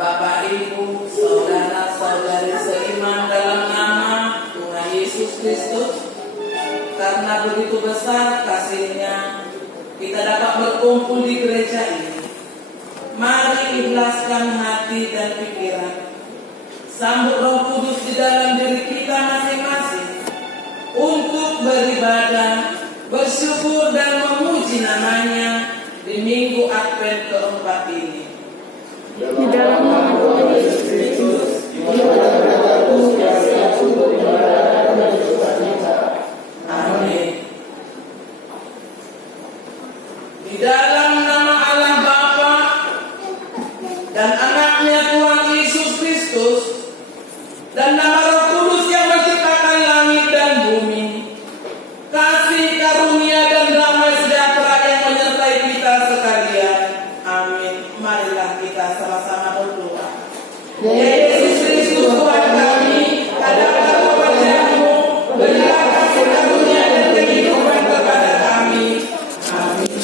Bapak, Ibu, saudara-saudari seiman dalam nama Tuhan Yesus Kristus, karena begitu besar kasih-Nya, kita dapat berkumpul di gereja ini. Mari ikhlaskan hati dan pikiran, sambut Roh Kudus di dalam diri kita masing-masing untuk beribadah, bersyukur dan memuji namanya di minggu Advent keempat ini. Di dalam nama Tuhan Yesus Kristus, Dia adalah Tuhan yang siap untuk dimuliakan dan disukacita. Amin. Di dalam nama Allah Bapa dan Anaknya Tuhan Yesus Kristus dan nama Roh Kudus yang menciptakan langit dan bumi, kasih karunia dan damai sejahtera yang menyertai kita sekalian. Amin. Marilah kita sama-sama berdoa. Ya Yesus Kristus Tuhan kami, adalah kepada-Mu, berilah kasih karunia dan kehidupan kepada kami. Amin.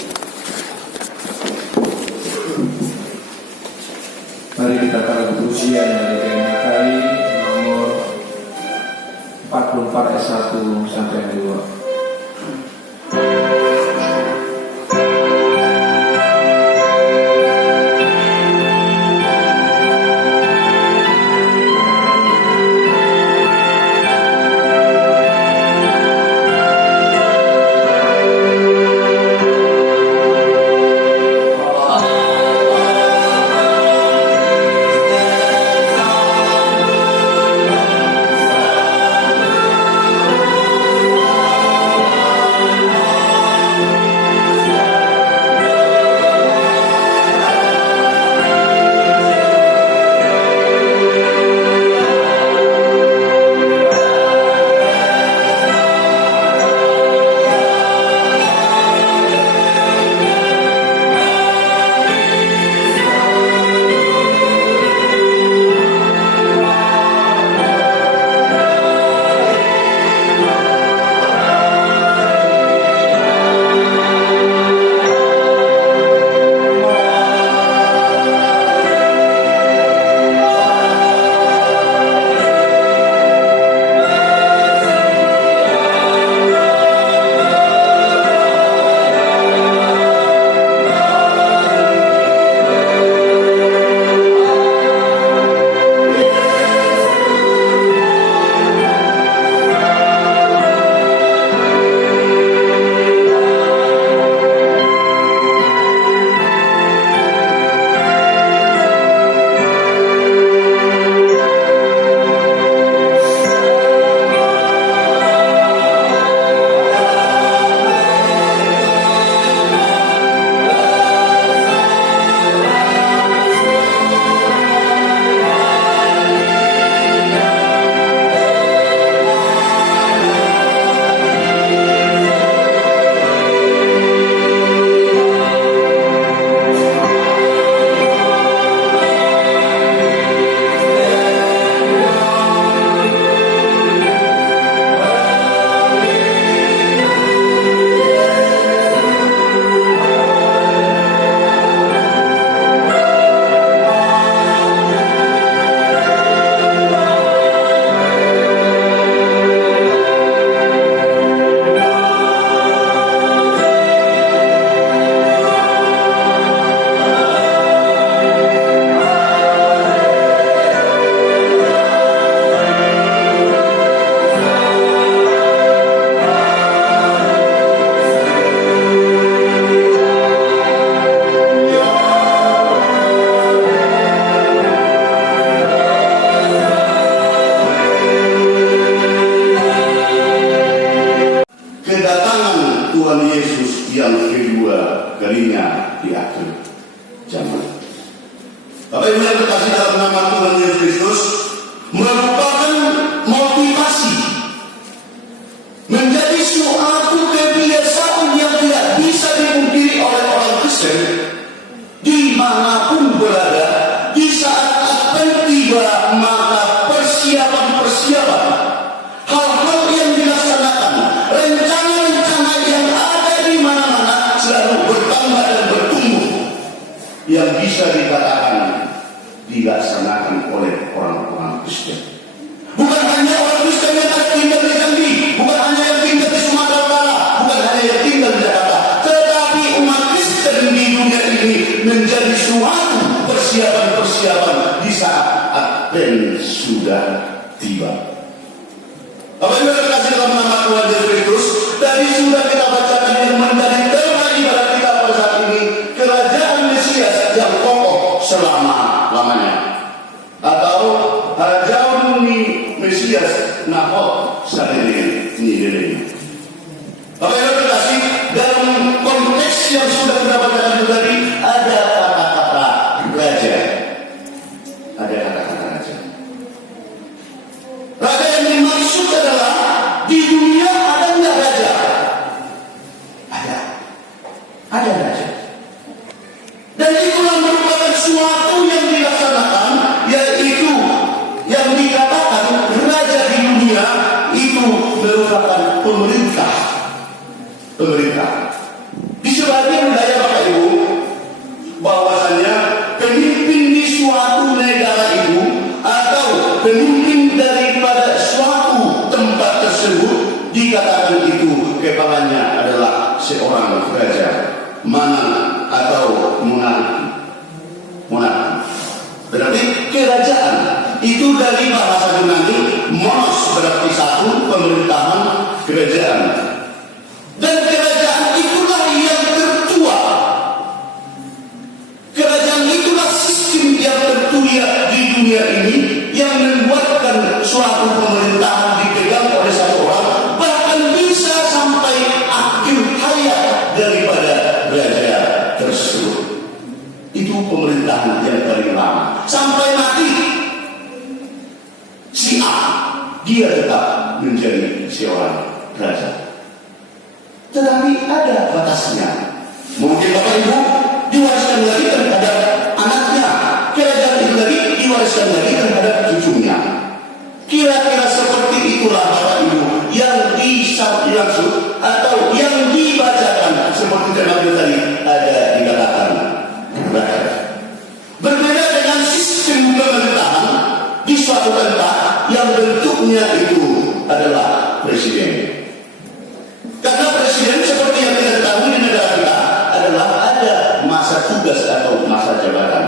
Mari kita taruh pujian dari tema kali nomor 44 ayat 1 sampai 2. Yang bisa dikatakan dilaksanakan oleh orang-orang Kristen. Bukan hanya orang Kristen yang tinggal di Jambi, bukan hanya yang tinggal di Sumatera Utara, bukan hanya yang tinggal di Jakarta, tetapi umat Kristen di dunia ini menjadi suatu persiapan di saat Advent sudah tiba. Bapak Ibu terkasih dalam nama Tuhan Yesus Kristus, tadi sudah kita bacakan yang menjadi tema ibadah kita pada saat ini, kerajaan Mesias yang kokoh selama-lamanya, atau Rajaun Mesias nahot sadene nidene. Bapak Ibu terkasih, dalam konteks yang sudah kita bacakan tadi ada kata-kata raja. Ada kata-kata raja. Raja yang dimaksud adalah di dunia ada nggak raja? Ada raja. Dan itulah merupakan suatu yang dilaksanakan, yaitu yang dikatakan raja di dunia itu merupakan pemerintah. Di sebagian wilayah Bapak Ibu, bahwasanya pemimpin di suatu negara itu atau pemimpin daripada suatu tempat tersebut dikatakan itu kepalanya adalah seorang raja, mana atau monarki. Berarti kerajaan itu dari bahasa Yunani monos, berarti satu, pemerintahan, kerajaan. Dan kerajaan itulah yang tertua. Kerajaan itulah sistem yang tertua di dunia ini yang membuatkan suatu pemerintahan dipegang oleh satu orang, bahkan bisa sampai akhir hayat daripada raja tersebut. Itu pemerintahan yang paling lama. Sampai mati si A, dia tetap menjadi seorang raja. Tetapi ada batasnya. Mungkin Bapak Ibu diwariskan lagi terhadap anaknya, kerajaan itu lagi diwariskan lagi terhadap cucunya. Kira-kira seperti itulah Bapak Ibu yang dimaksud atau yang dibacakan seperti tema tadi ada dikatakan raja. Berbeda dengan sistem pemerintahan di suatu tempat yang bentuknya itu adalah presiden. Karena presiden seperti yang kita ketahui di negara kita adalah ada masa tugas atau masa jabatan.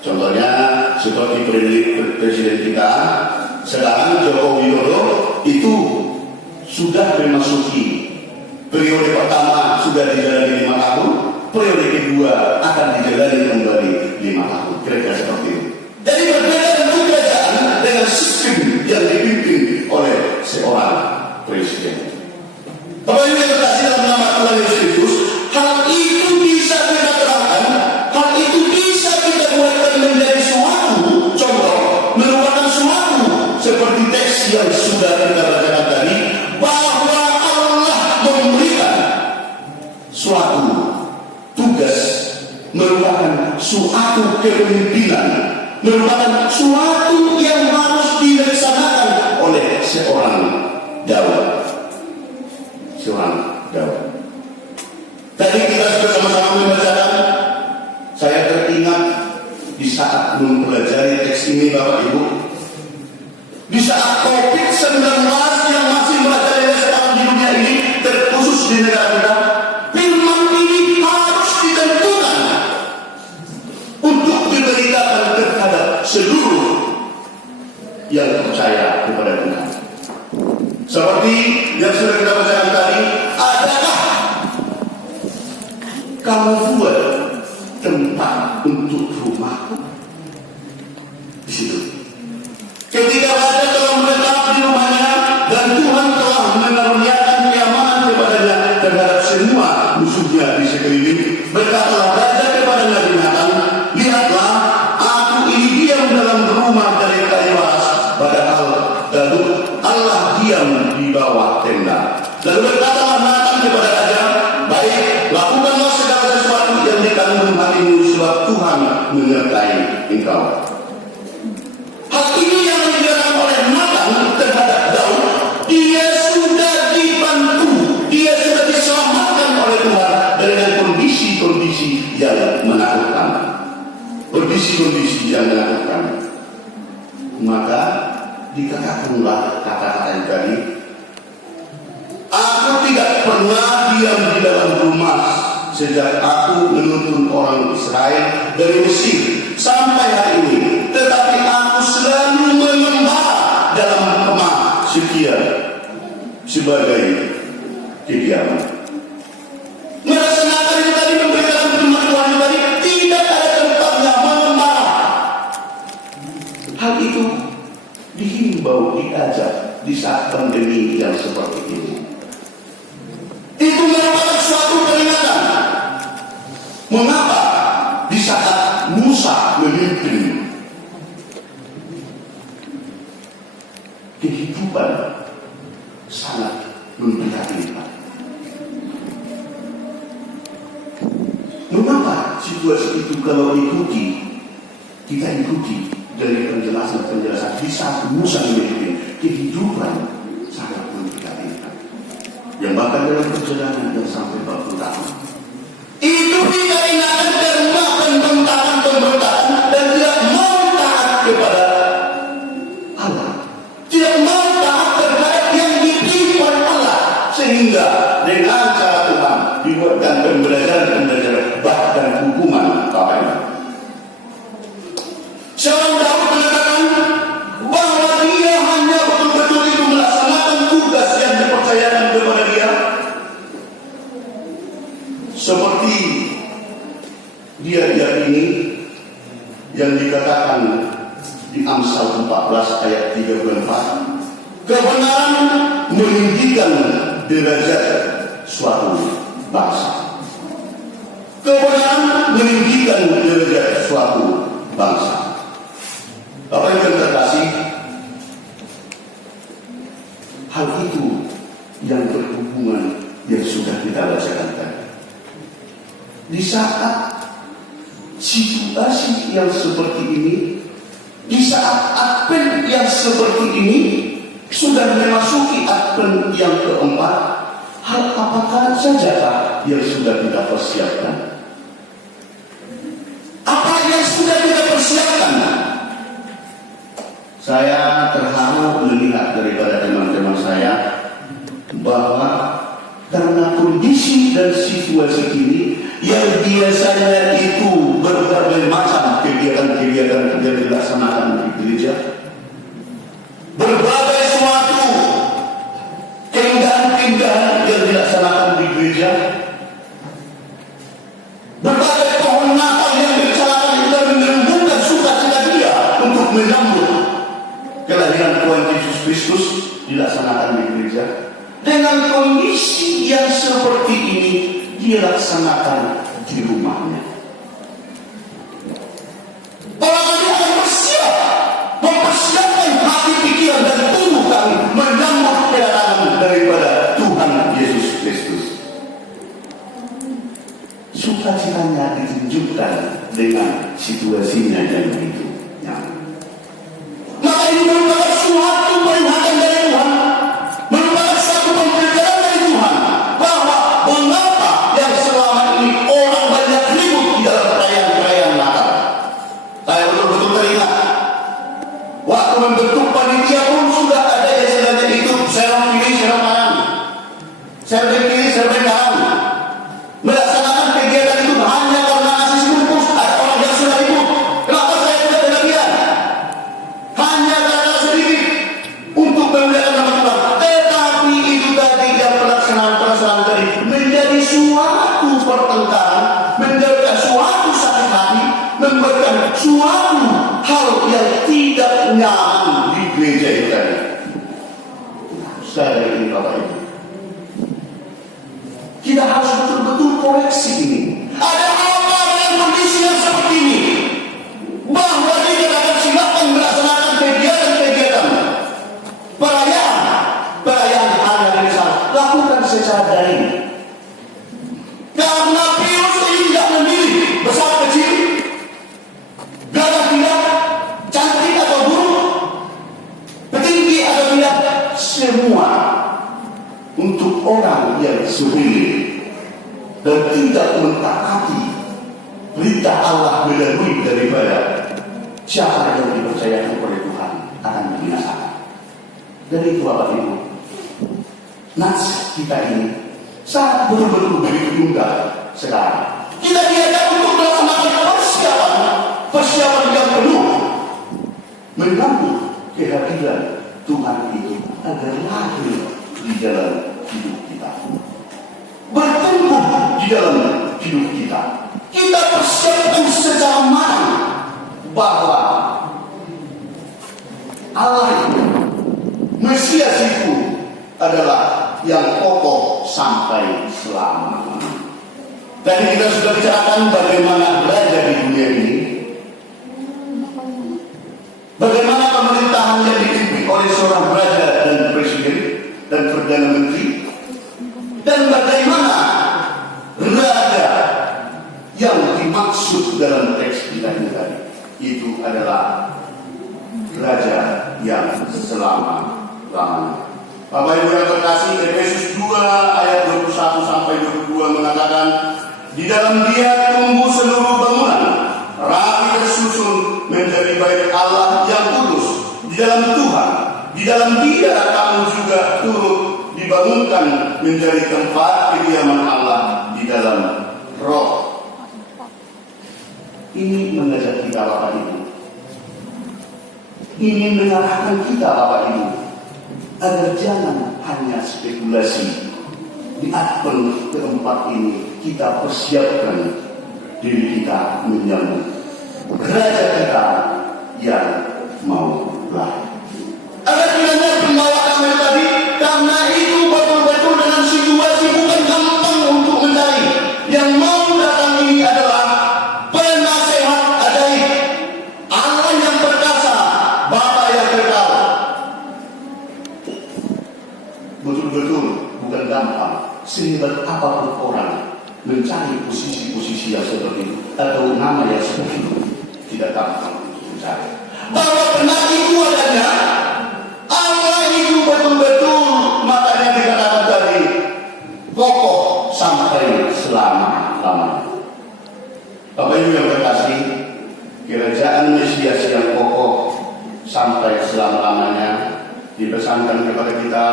Contohnya seperti presiden kita sekarang Joko Widodo itu sudah memasuki periode pertama sudah dijalani 5 tahun, periode kedua akan dijalani kembali 5 tahun. Kira-kira seperti itu. Jadi berbeda dengan kerajaan dengan sistem yang dipimpin oleh seorang presiden. Bapak Ibu yang terkasih dalam nama Tuhan Yesus Kristus, hal itu bisa kita terangkan, hal itu bisa kita buatkan menjadi suatu contoh, merupakan suatu seperti teks yang sudah kita bacakan tadi, bahwa Allah memberikan suatu tugas, merupakan suatu kepemimpinan, merupakan suatu yang harus dilaksanakan oleh seorang Daud. Tadi kita sudah sama-sama membacakan. Saya teringat di saat mempelajari teks ini Bapak Ibu, di saat COVID-19 yang masih merajalela sekarang di dunia ini, terkhusus di negara kita, firman ini harus ditentukan untuk diberitakan terhadap seluruh yang percaya kepada Tuhan. Seperti yang sudah kita bacakan tadi, adakah kamu buat tempat untuk rumahku? Di situ. Ketika raja telah menetap di rumahnya dan Tuhan telah mengaruniakan keamanan kepadanya terhadap semua musuhnya di sekeliling, berkatalah raja kepada Nabi Nathan, lihatlah, aku ini diam dalam rumah dari kayu aras, padahal Daud Allah diam di bawah tenda. Lalu berkatalah Nathan kepada raja, baik, lakukanlah segala sesuatu yang dikandung hatimu, sebab Tuhan menyertai engkau. Hal ini yang dilakukan oleh Nathan terhadap Daud, dia sudah dibantu, dia sudah diselamatkan oleh Tuhan dengan kondisi-kondisi yang menakutkan. Kondisi kondisi-kondisi yang menakutkan, maka dikatakanlah kata-kata yang tadi, aku tidak pernah diam di dalam rumah sejak aku menuntun orang Israel dari Mesir sampai hari ini, tetapi aku selalu menyembah dalam kemah sekian sebagai kediaman. Melaksanakan yang tadi, memberitakan firman Tuhan yang tadi, tidak ada tempatnya menyembah. Hal itu dihimbau, diajak di saat pandemi yang seperti ini. Itu merupakan suatu peringatan. Mengapa di saat Musa memimpin kehidupan sangat memprihatinkan? Mengapa situasi itu kalau kita ikuti dari penjelasan-penjelasan di saat Musa memimpin kehidupan sangat memprihatinkan, yang bahkan dalam perjalanan yang sampai 40 tahun itu dikarenakan karena pemberontakan dan tidak mau taat kepada Allah, tidak mau taat terhadap yang dipilih oleh Allah, sehingga dengan cara Tuhan dibuatkan pembelajaran bahkan hukuman Bapak. Seorang Daud mengatakan bahwa dia hanya betul-betul itu melaksanakan tugas yang dipercayakan kepada dia, seperti dia ini yang dikatakan di Amsal 14 ayat 34, kebenaran meninggikan derajat suatu bangsa. Kebenaran meninggikan derajat suatu bangsa. Bapak yang terkasih, hal itu yang berhubungan yang sudah kita bacakan tadi. Di saat situasi yang seperti ini, di saat Advent yang seperti ini, sudah memasuki Advent yang keempat, hal apakah saja yang sudah kita persiapkan? Apa yang sudah kita persiapkan? Saya terharu melihat daripada teman-teman saya bahwa karena kondisi dan situasi ini yang biasanya itu berbagai macam kegiatan-kegiatan yang dilaksanakan di gereja, berbagai suatu keindahan-keindahan yang dilaksanakan di gereja, berbagai pohon Natal yang dibicarakan juga menimbulkan sukacita dia untuk menyambut kelahiran Tuhan Yesus Kristus dilaksanakan di gereja. Dengan kondisi yang seperti ini dilaksanakan di rumahnya. Orang kami akan mempersiapkan hati, pikiran dan tubuh kami menyambut kedatangan daripada Tuhan Yesus Kristus. Sukacitanya ditunjukkan dengan situasinya yang begitu. Maka ini merupakan suatu peringatan dari Tuhan, merupakan suatu pembelajaran dari Tuhan bahwa mengapa yang selama ini orang banyak ribut di dalam perayaan-perayaan Natal. Saya betul-betul teringat waktu membentuk panitia pun sudah ada istilahnya itu serang kiri, serang kanan, serang kiri, serang kanan. Melaksanakan kegiatan itu hanya karena nasi bungkus ada orang yang sudah ribut. Kenapa saya tidak demikian? Hanya karena sedikit untuk memuliakan nama Tuhan. Tetapi itu tadi yang pelaksanaan tadi menjadi suatu pertengkaran, menjadi suatu sakit hati, memberikan suatu hal yang tidak nyaman di gereja itu tadi. Saya ini Bapak Ibu, kita harus betul-betul koreksi ini. Ada apa dengan kondisi yang seperti ini? Bahwa kita akan silakan melaksanakan kegiatan-kegiatan perayaan hari besar, lakukan secara daring. Karena virus ini tidak memilih besar kecil, gagah tidak, cantik atau buruk, petinggi atau tidak, semua untuk orang yang sepilih dan tidak mentaati berita Allah melalui daripada siapa yang dipercayakan oleh Tuhan akan dibinasakan. Dari itu Bapak Ibu, nas kita ini sangat betul-betul begitu indah sekarang. Kita diajak untuk melaksanakan persiapan yang penuh menyambut kehadiran Tuhan itu agar lahir di dalam hidup kita, bertumbuh di dalam hidup kita. Kita persiapkan secara matang bahwa Allah itu, Mesias itu adalah yang kokoh sampai selama-lamanya. Tadi kita sudah bicarakan bagaimana belajar di dunia ini, bagaimana pemerintahan yang dipimpin oleh seorang raja dan presiden dan perdana menteri, dan bagaimana raja yang dimaksud dalam teks kita ini tadi itu adalah raja yang selama-lamanya. Bapak Ibu yang terkasih, Efesus 2 ayat 21 sampai 22 mengatakan, di dalam Dia tumbuh seluruh bangunan rapi tersusun menjadi bait Allah yang kudus di dalam Tuhan. Di dalam Dia kamu juga turut dibangunkan menjadi tempat kediaman Allah di dalam Roh. Ini mengajak kita Bapak Ibu, ini mengarahkan kita Bapak Ibu, agar jangan hanya spekulasi. Di akun keempat ini kita persiapkan diri kita menyambut raja kita yang mau lahir. Agar tidak pembawa kami tadi, karena itu betul-betul dengan situasi bukan gampang untuk mencari. Yang mau datang ini adalah penasehat ajaib, Allah yang perkasa, Bapa yang kekal. Betul-betul bukan gampang. Sehebat apapun orang mencari posisi-posisi yang seperti itu atau nama yang seperti itu, tidak gampang untuk mencari. Bahwa benar itu adanya, Allah itu betul-betul, makanya dikatakan tadi kokoh sampai selama-lamanya. Bapak Ibu yang terkasih, kerajaan Mesias yang kokoh sampai selama-lamanya dipesankan kepada kita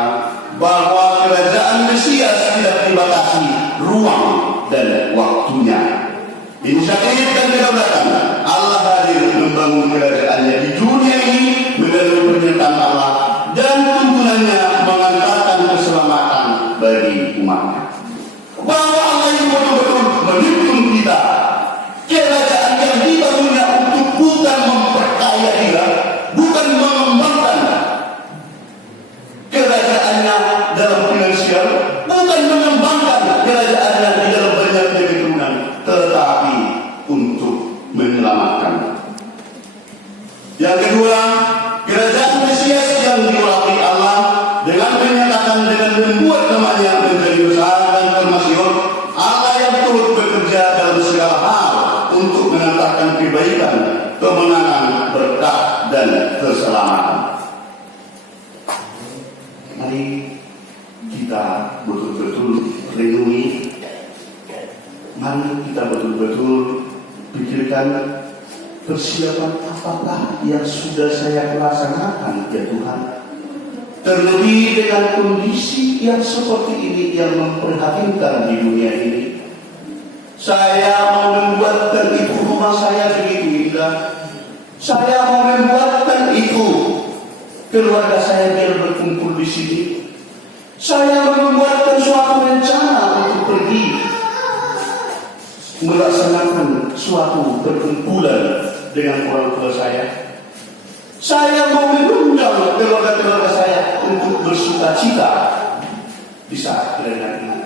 bahwa kerajaan Mesias tidak dibatasi ruang dan waktunya. Inisiatif dan kedaulatan Allah hadir membangun kerajaannya di dunia ini melalui pernyataan Allah dan tuntunannya mengantarkan keselamatan bagi umatnya. Bahwa Allah itu betul-betul menuntun kita kerajaan yang dibangunnya untuk bukan memperkaya dia, bukan mengembangkan kerajaannya dalam finansial, bukan mengembangkan kerajaannya di dalam banyaknya keturunan, tetapi untuk menyelamatkan. Yang kedua, kerajaan Mesias yang diwakili Allah dengan menyatakan dengan membuat namanya menjadi besar dan termasyhur, Allah yang turut bekerja dalam segala hal untuk mengantarkan kebaikan, kemenangan, berkah dan keselamatan. Mari kita betul-betul renungi, mari kita betul-betul pikirkan persiapan apakah yang sudah saya laksanakan ya Tuhan. Terlebih dengan kondisi yang seperti ini yang memprihatinkan di dunia ini. Saya mau membuatkan itu rumah saya begitu indah. Saya mau membuatkan itu keluarga saya biar berkumpul di sini. Saya membuatkan suatu rencana untuk pergi melaksanakan suatu perkumpulan dengan orang tua saya. Saya mau mengundang keluarga-keluarga saya untuk bersukacita di saat kerengan ini.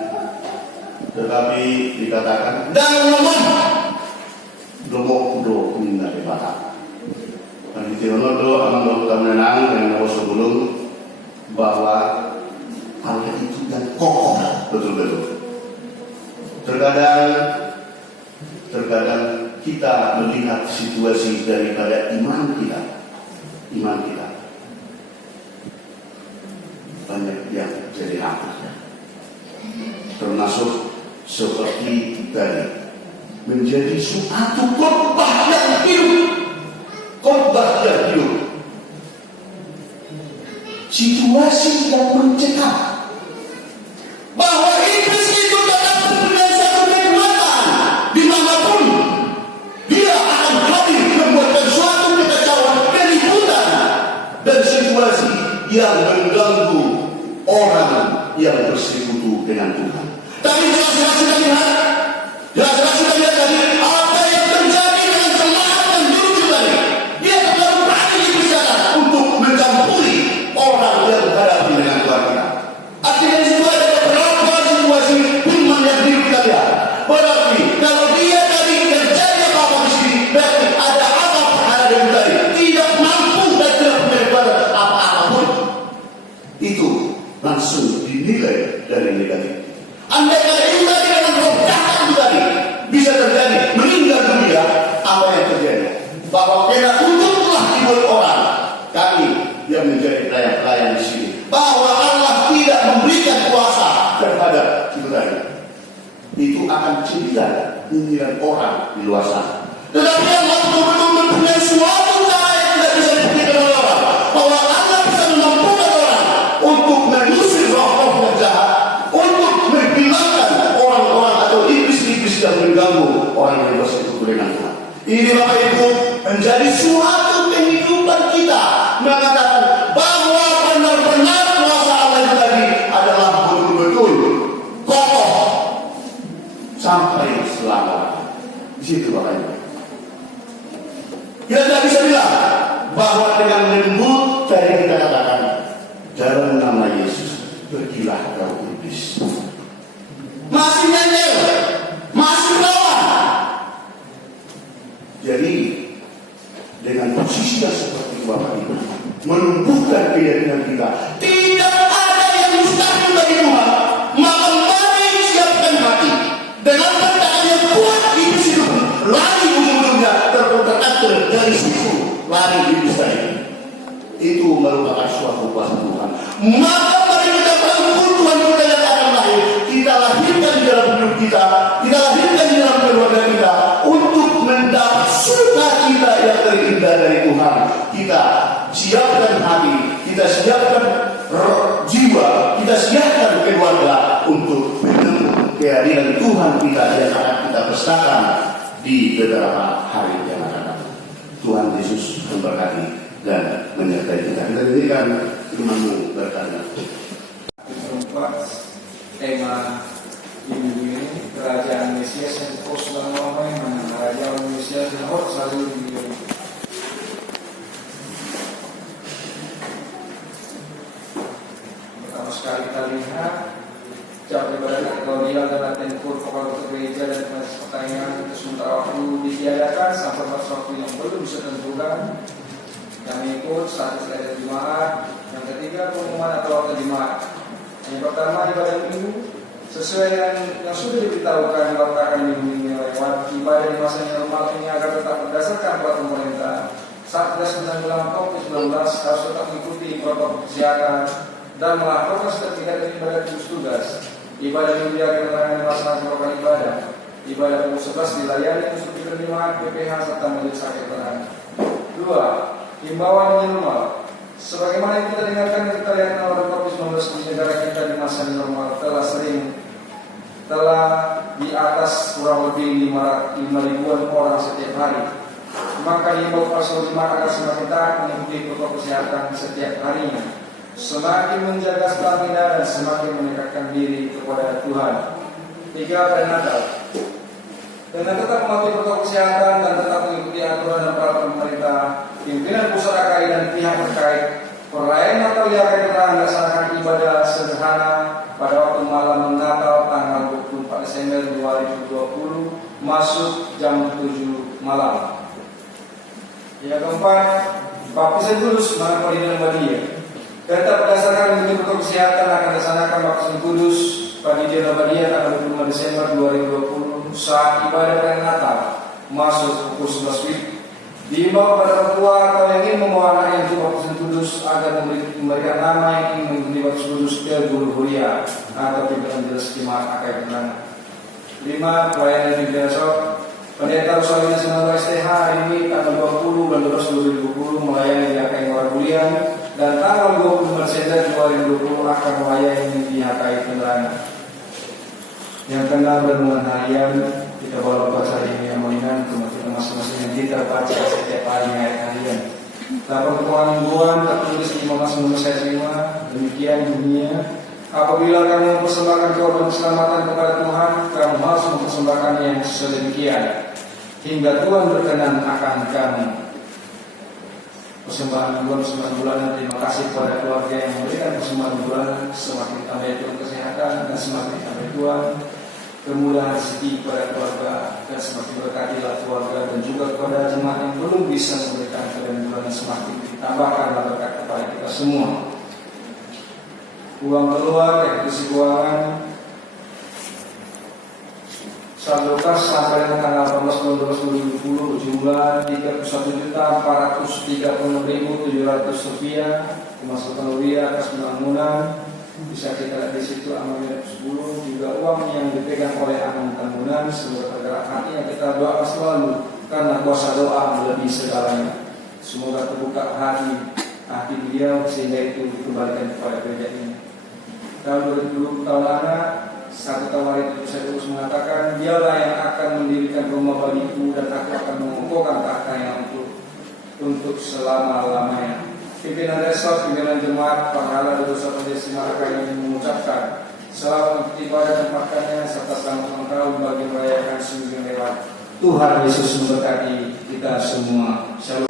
Tetapi dikatakan dan ngomong do minta dibata. Panitia do ambil menang dengan sebelum bahwa hal itu dan kokoh betul-betul. Terkadang kita melihat situasi daripada iman kita banyak yang jadi rapuh, termasuk seperti tadi menjadi suatu khotbah yang hidup. Khotbah yang hidup. Situasi yang mencekam bahwa iblis itu dapat dengan satu kekuatan dimanapun dia akan hadir membuat suatu kekacauan, keributan dan situasi yang mengganggu orang yang bersekutu dengan Tuhan. Tapi jelas-jelas sudah lihat, jelas-jelas sudah lihat tadi apa yang terjadi dengan jemaat dan juru tadi. Dia terlalu berani berbicara untuk mencampuri orang yang berhadapan dengan Tuhan kita. Artinya di situ ada beberapa situasi firman yang kita lihat. Berarti kalau dia tadi terjadi apa-apa di sini, berarti ada apa pada diri tadi tidak mampu dan tidak berbuat apa-apapun. Itu langsung dinilai dari negatif. Andai kata itu tadi dengan roh jahat itu tadi bisa terjadi meninggal dunia, apa yang terjadi? Bahwa kena untuklah dibuat orang kami yang menjadi pelayan-pelayan di sini. Bahwa Allah tidak memberikan kuasa terhadap itu tadi. Itu akan cindilai orang di luar sana. Tetapi Allah betul-betul mempunyai suatu cara yang tidak bisa dibuktikan oleh orang. Bahwa Allah bisa memampukan orang untuk mengusir roh-roh yang jahat, untuk menghilangkan orang-orang atau iblis-iblis yang mengganggu orang yang bersekutu dengan Tuhan. Ini Bapak Ibu menjadi suatu kehidupan kita mengatakan bahwa benar-benar kuasa Allah itu tadi adalah betul-betul kokoh sampai selama. Di situ Bapak Ibu. Kita tidak bisa bilang bahwa dengan lembut tadi kita katakan dalam nama Yesus pergilah kau iblis. Masih nyengel, masih lawan. Jadi dengan posisi yang seperti itu Bapak Ibu menumbuhkan keyakinan kita, tidak ada yang mustahil bagi Tuhan. Maka mari siapkan hati dengan perkataan yang kuat iblis itu lari ujung-ujungnya terkontak-atur dari situ lari iblis tadi. Itu merupakan suatu kuasa Tuhan. Maka mari kita bangun Tuhan kita yang akan lahir. Kita lahirkan di dalam hidup kita, kita lahirkan di dalam keluarga kita untuk mendapat sukacita yang terindah dari Tuhan. Kita siapkan hati, kita siapkan jiwa, kita siapkan keluarga untuk menemukan kehadiran Tuhan kita yang akan kita pestakan di beberapa hari yang akan datang. Tuhan Yesus memberkati dan menyertai kita. Kita diberikan firman-Mu berkata. Tema ini kerajaan Mesias yang terus selama mana kerajaan Mesias yang harus selalu dimiliki. Pertama sekali kita lihat jauh daripada kemudian adalah tempur pokok gereja dan pertanyaan itu sementara waktu ditiadakan sampai waktu yang belum bisa tentukan. Yang ikut status ada jemaat, yang ketiga pengumuman atau waktu jemaat. Yang pertama ibadah minggu sesuai dengan yang sudah diberitahukan dilakukan minggu ini lewat ibadah di masa normal ini agar tetap berdasarkan peraturan pemerintah. Satgas penanggulangan COVID-19 harus tetap mengikuti protokol kesehatan dan melakukan setiap kegiatan ibadah tugas. Ibadah minggu dilakukan melaksanakan program ibadah. Ibadah pukul 11 dilayani untuk penerimaan PPH serta majelis sakit. 2. Himbauan normal. Sebagaimana yang kita dengarkan dan kita lihat awal COVID-19 di negara kita di masa normal telah di atas kurang lebih 5.000-an orang setiap hari. Maka dihimbau pasal 5 agar semakin taat mengikuti protokol kesehatan setiap harinya, semakin menjaga stamina dan semakin mendekatkan diri kepada Tuhan. 3. Pada Natal, dengan tetap mematuhi protokol kesehatan dan tetap mengikuti aturan dan peraturan pemerintah, pimpinan pusat AKI dan pihak terkait perayaan Natal diakan kita melaksanakan ibadah sederhana pada waktu malam Natal tanggal 24 Desember 2020 masuk jam 7 malam. Yang keempat, baptisan kudus mana Koordinator Badia. Tetap berdasarkan mengikuti protokol kesehatan akan dilaksanakan baptisan kudus pada Badia tanggal 25 Desember 2020 saat ibadah perayaan Natal masuk pukul 11 WIB. Diimbau kepada orang tua atau yang ingin membawa anaknya untuk baptisan kudus agar memberikan nama yang ingin mengikuti baptisan kudus ke guru kuliah atau pimpinan jelas jemaat AKI Penang. 5. Pelayanan di gereja. Pendeta Rosalina Sinalo STH hari ini tanggal 20 bulan 12 2020 melayani di HKI Muara dan tanggal 20 Desember 2020 akan melayani di HKI Penderana. Yang kenal renungan harian kita bawa baca hari ini yang mainan kita masing-masing yang kita baca setiap hari ayat harian. Dapat pertemuan mingguan tertulis di Mazmur nomor 5 demikian bunyinya. Apabila kamu mempersembahkan korban keselamatan kepada Tuhan, kamu harus mempersembahkannya yang sedemikian hingga Tuhan berkenan akan kamu. Persembahan bulanan, terima kasih kepada keluarga yang memberikan persembahan bulanan. Semakin tambah Tuhan kesehatan dan semakin tambah Tuhan kemudahan rezeki kepada keluarga dan semakin berkatilah keluarga dan juga kepada jemaat yang belum bisa memberikan kepada bulanan semakin ditambahkan berkat kepada kita semua. Uang keluar eksekusi keuangan saldo kas sampai dengan tanggal 18 bulan 12 2020 jumlah Rp31.436.700 pemasukan rupiah atas penanggunan bisa kita lihat di situ amalnya 10 juga uang yang dipegang oleh Aman Tambunan semoga tergerak hati yang kita doa selalu karena kuasa doa melebihi segalanya. Semoga terbuka hati beliau sehingga itu dikembalikan kepada gereja ini. Tahun 2020 tahun anak satu tahun itu saya terus mengatakan dialah yang akan mendirikan rumah bagiku dan aku akan mengukuhkan tahtanya untuk selama-lamanya. Pimpinan resort, pimpinan jemaat, pahala dan dosa pendeta Maraka ini mengucapkan selamat ibadah dan makannya serta selamat ulang tahun bagi merayakan seminggu yang lewat. Tuhan Yesus memberkati kita semua. Shalom.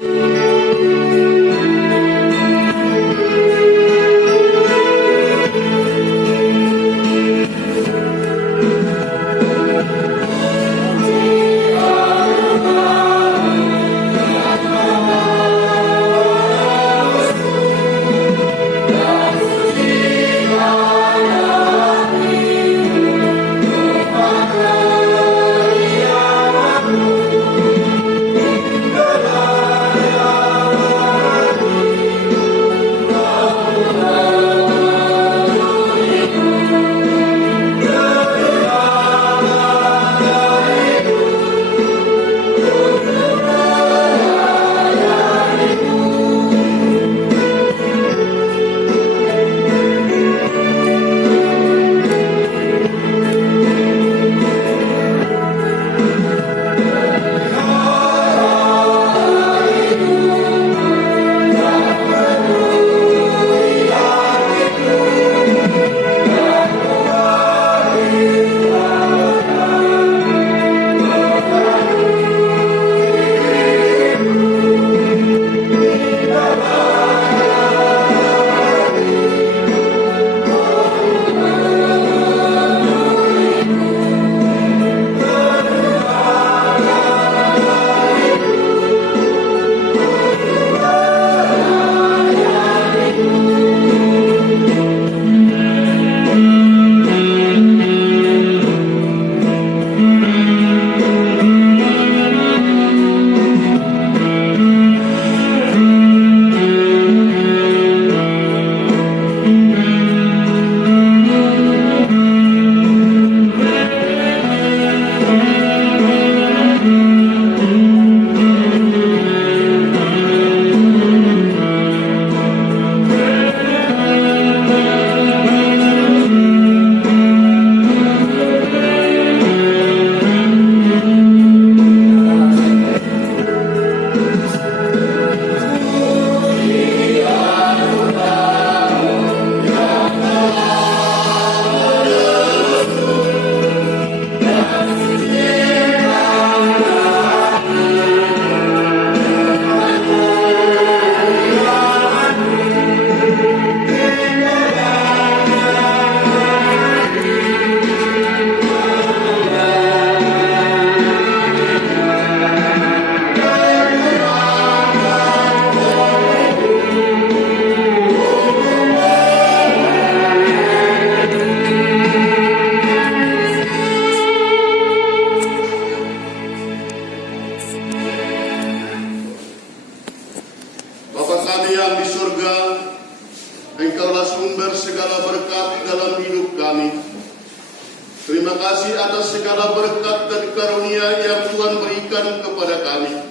Terima kasih atas segala berkat dan karunia yang Tuhan berikan kepada kami.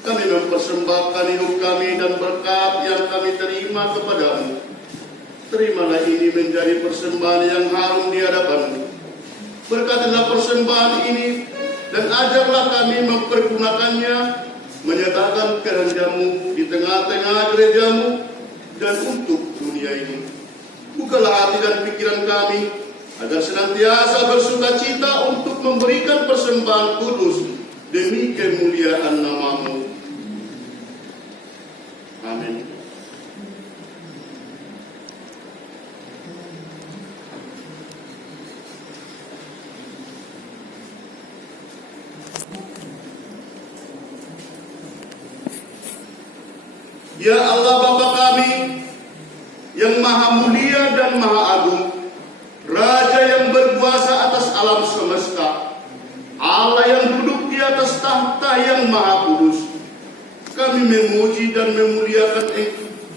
Kami mempersembahkan hidup kami dan berkat yang kami terima kepadamu. Terimalah ini menjadi persembahan yang harum di hadapan-Mu. Berkatilah persembahan ini dan ajarlah kami mempergunakannya, menyatakan kehendak-Mu di tengah-tengah gereja-Mu dan untuk dunia ini. Bukalah hati dan pikiran kami agar senantiasa bersukacita untuk memberikan persembahan kudus demi kemuliaan nama-Mu. Amin. Ya Allah Bapa kami yang maha mulia dan maha agung, Raja yang berkuasa atas alam semesta, Allah yang duduk di atas tahta yang maha kudus, kami memuji dan memuliakan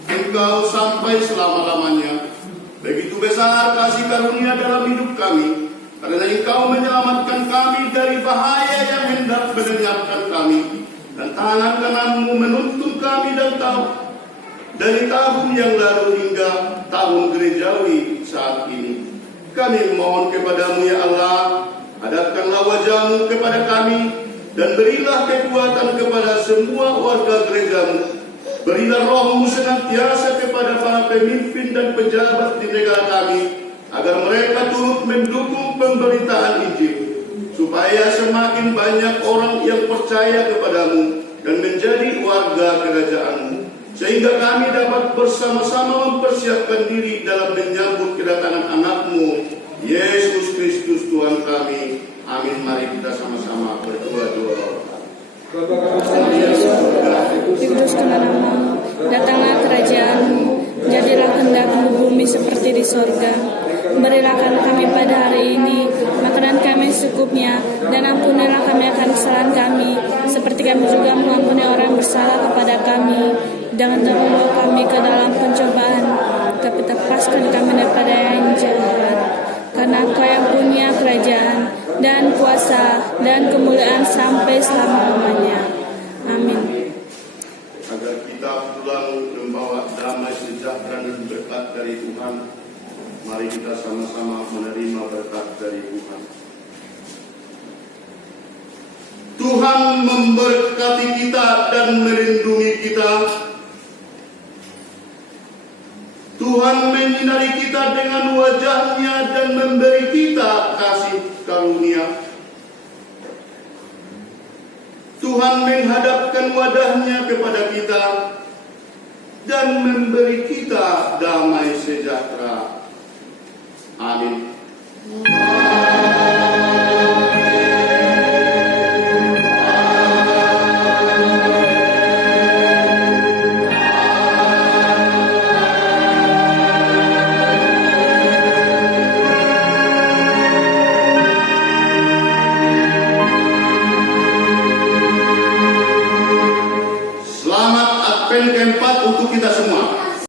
Engkau sampai selama-lamanya. Begitu besar kasih karunia dalam hidup kami, karena Engkau menyelamatkan kami dari bahaya yang hendak melenyapkan kami, dan tangan kanan-Mu menuntun kami dari tahun yang lalu hingga tahun gerejawi saat ini. Kami mohon kepada-Mu ya Allah, hadapkanlah wajah-Mu kepada kami, dan berilah kekuatan kepada semua warga gereja-Mu. Berilah roh-Mu senantiasa kepada para pemimpin dan pejabat di negara kami, agar mereka turut mendukung pemberitaan Injil, supaya semakin banyak orang yang percaya kepada-Mu dan menjadi warga kerajaan-Mu, sehingga kami dapat bersama-sama mempersiapkan diri dalam menyambut kedatangan anak-Mu, Yesus Kristus Tuhan kami. Amin. Mari kita sama-sama berdoa. Dikuduskanlah nama-Mu, datanglah kerajaan-Mu, jadilah kehendak-Mu bumi seperti di sorga. Berilah kami pada hari ini makanan kami secukupnya, dan ampunilah kami akan kesalahan kami, seperti kami juga mengampuni orang bersalah kepada kami. Jangan membawa kami ke dalam pencobaan, tapi lepaskan kami daripada yang jahat. Karena Engkau yang punya kerajaan dan kuasa dan kemuliaan sampai selama-lamanya. Amin. Agar kita pulang membawa damai sejahtera dan berkat dari Tuhan, mari kita sama-sama menerima berkat dari Tuhan. Tuhan memberkati kita dan melindungi kita. Tuhan menyinari kita dengan wajah-Nya dan memberi kita kasih karunia. Tuhan menghadapkan wajah-Nya kepada kita dan memberi kita damai sejahtera. Amin.